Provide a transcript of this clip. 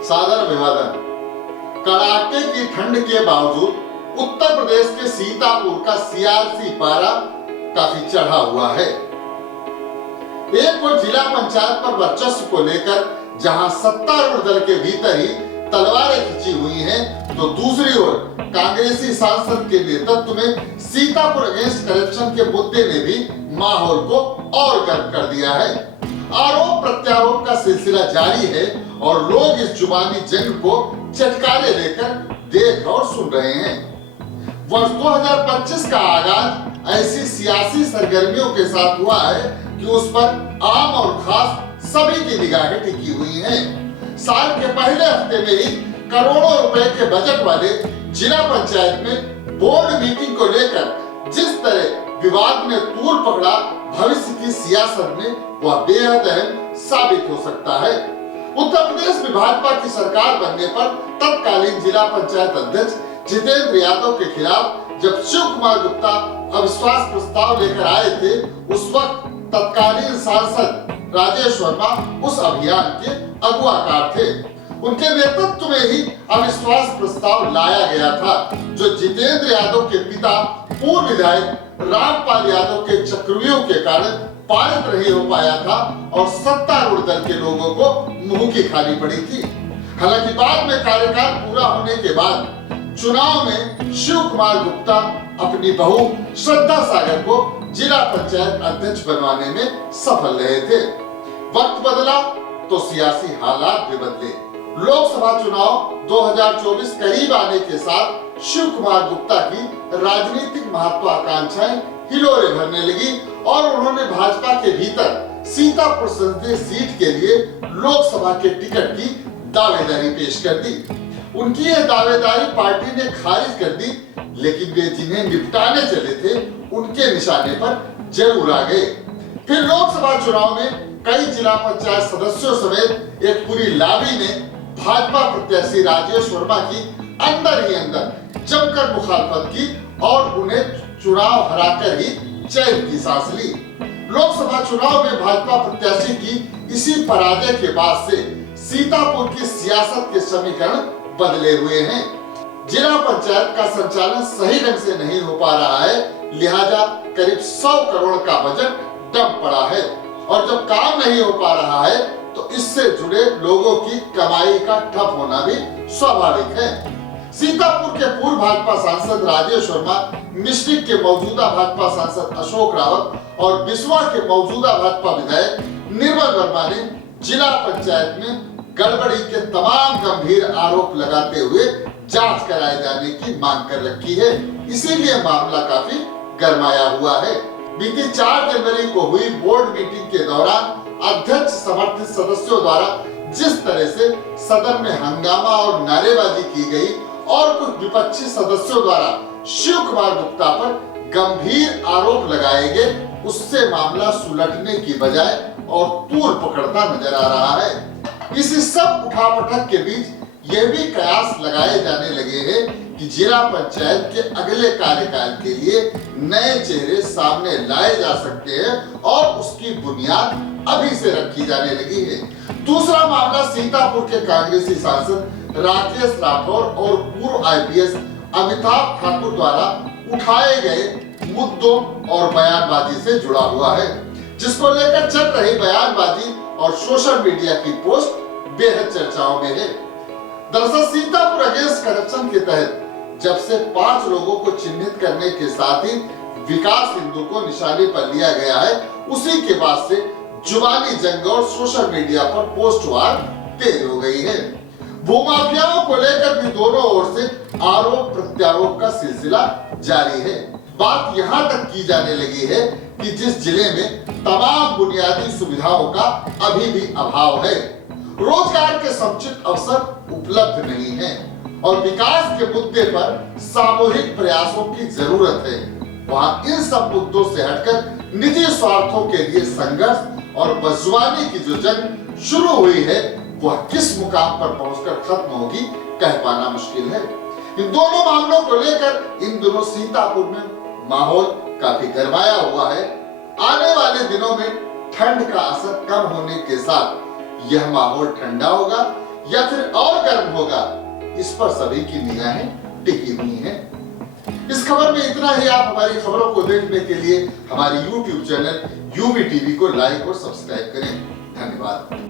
सादर अभिवादन। कड़ाके की ठंड के बावजूद उत्तर प्रदेश के सीतापुर का सीआरसी पारा काफी चढ़ा हुआ है। एक और जिला पंचायत पर वर्चस्व को लेकर जहां सत्तारूढ़ दल के भीतर ही तलवारें खिंची हुई हैं, तो दूसरी ओर कांग्रेसी सांसद के नेतृत्व में सीतापुर अगेंस्ट करप्शन के मुद्दे ने भी माहौल को और गर्म कर दिया है। आरोप प्रत्यारोप का सिलसिला जारी है और लोग इस जुबानी जंग को चटकारे लेकर देख और सुन रहे हैं। वर्ष 2025 का आगाज ऐसी सियासी सरगर्मियों के साथ हुआ है कि उस पर आम और खास सभी की निगाहें टिकी हुई हैं। साल के पहले हफ्ते में ही करोड़ों रुपए के बजट वाले जिला पंचायत में बोर्ड मीटिंग को लेकर जिस तरह विवाद ने तूल पकड़ा, भविष्य की सियासत में वह बेहद अहम साबित हो सकता है। उत्तर प्रदेश में भाजपा की सरकार बनने पर तत्कालीन जिला पंचायत अध्यक्ष जितेंद्र यादव के खिलाफ जब शिव कुमार गुप्ता अविश्वास प्रस्ताव लेकर आए थे, उस वक्त तत्कालीन सांसद राजेश वर्मा उस अभियान के अगुवाकार थे। उनके नेतृत्व में ही अविश्वास प्रस्ताव लाया गया था, जो जितेंद्र यादव के पिता पूर्व विधायक रामपाल यादव के चक्रव्यूह के कारण पारित नहीं हो पाया था और सत्तारूढ़ दल के लोगों को मुंह की खानी पड़ी थी। हालांकि बाद में कार्यकाल पूरा होने के बाद चुनाव में शिव कुमार गुप्ता अपनी बहू श्रद्धा सागर को जिला पंचायत अध्यक्ष बनवाने में सफल रहे थे। वक्त बदला तो सियासी हालात भी बदले। लोकसभा चुनाव 2024 करीब आने के साथ शिव कुमार गुप्ता की राजनीतिक महत्वाकांक्षाएं हिलोरे भरने लगी और उन्होंने भाजपा के भीतर सीतापुर संसदीय सीट के लिए लोकसभा के टिकट की दावेदारी पेश कर दी। उनकी यह दावेदारी पार्टी ने खारिज कर दी, लेकिन वे जिन्हें निपटाने चले थे उनके निशाने पर जरूर आ गए। फिर लोकसभा चुनाव में कई जिला पंचायत सदस्यों समेत एक पूरी लाबी ने भाजपा प्रत्याशी राजेश वर्मा की अंदर ही अंदर जमकर मुखालफत की और उन्हें चुनाव हराकर ही चैन की सांस ली। लोकसभा चुनाव में भाजपा प्रत्याशी की इसी पराजय के बाद से सीतापुर की सियासत के समीकरण बदले हुए हैं। जिला पंचायत का संचालन सही ढंग से नहीं हो पा रहा है, लिहाजा करीब 100 करोड़ का बजट डंप पड़ा है और जब काम नहीं हो पा रहा है तो इससे जुड़े लोगों की कमाई का ठप होना भी स्वाभाविक है। सीतापुर के पूर्व भाजपा सांसद राजेश वर्मा, मिश्रिक के मौजूदा भाजपा सांसद अशोक रावत और बिस्वा के मौजूदा भाजपा विधायक निर्मल वर्मा ने जिला पंचायत में गड़बड़ी के तमाम गंभीर आरोप लगाते हुए जांच कराए जाने की मांग कर रखी है। इसीलिए मामला काफी गरमाया हुआ है। बीती 4 जनवरी को हुई बोर्ड मीटिंग के दौरान अध्यक्ष समर्थित सदस्यों द्वारा जिस तरह से सदन में हंगामा और नारेबाजी की गई और कुछ विपक्षी सदस्यों द्वारा शिव कुमार गुप्ता पर गंभीर आरोप लगाए गए, उससे मामला सुलटने की बजाय और तूल पकड़ता नजर आ रहा है। इसी सब उठापटक के बीच यह भी कयास लगाए जाने लगे हैं कि जिला पंचायत के अगले कार्यकाल के लिए नए चेहरे सामने लाए जा सकते हैं और उसकी बुनियाद अभी से रखी जाने लगी है। दूसरा मामला सीतापुर के कांग्रेसी सांसद राकेश राठौर और पूर्व आईपीएस अमिताभ ठाकुर द्वारा उठाए गए मुद्दों और बयानबाजी से जुड़ा हुआ है, जिसको लेकर चल रही बयानबाजी और सोशल मीडिया की पोस्ट बेहद चर्चाओं में है। दरअसल सीतापुर अगेंस्ट करप्शन के तहत जब से 5 लोगों को चिन्हित करने के साथ ही विकास हिंदू को निशाने पर लिया गया है, उसी के बाद से जुबानी जंग और सोशल मीडिया पर पोस्ट वार तेज हो गई है। भूमाफियाओं को लेकर भी दोनों ओर से आरोप प्रत्यारोप का सिलसिला जारी है। बात यहाँ तक की जाने लगी है कि जिस जिले में तमाम बुनियादी सुविधाओं का अभी भी अभाव है, रोजगार के समुचित अवसर उपलब्ध नहीं है और विकास के मुद्दे पर सामूहिक प्रयासों की जरूरत है, वहाँ इन सब मुद्दों से हटकर निजी स्वार्थों के लिए संघर्ष और बदजुबानी की जो जंग शुरू हुई है, वह किस मुकाम पर पहुंचकर खत्म होगी कह पाना मुश्किल है। इन दोनों मामलों को लेकर इन दिनों सीतापुर में माहौल काफी गरमाया हुआ है। आने वाले दिनों में ठंड का असर कम होने के साथ यह माहौल ठंडा होगा या फिर और गर्म होगा, इस पर सभी की निगाहें टिकी हुई हैं। इस खबर में इतना ही। आप हमारी खबरों को देखने के लिए हमारी YouTube चैनल UV टीवी को लाइक और सब्सक्राइब करें। धन्यवाद।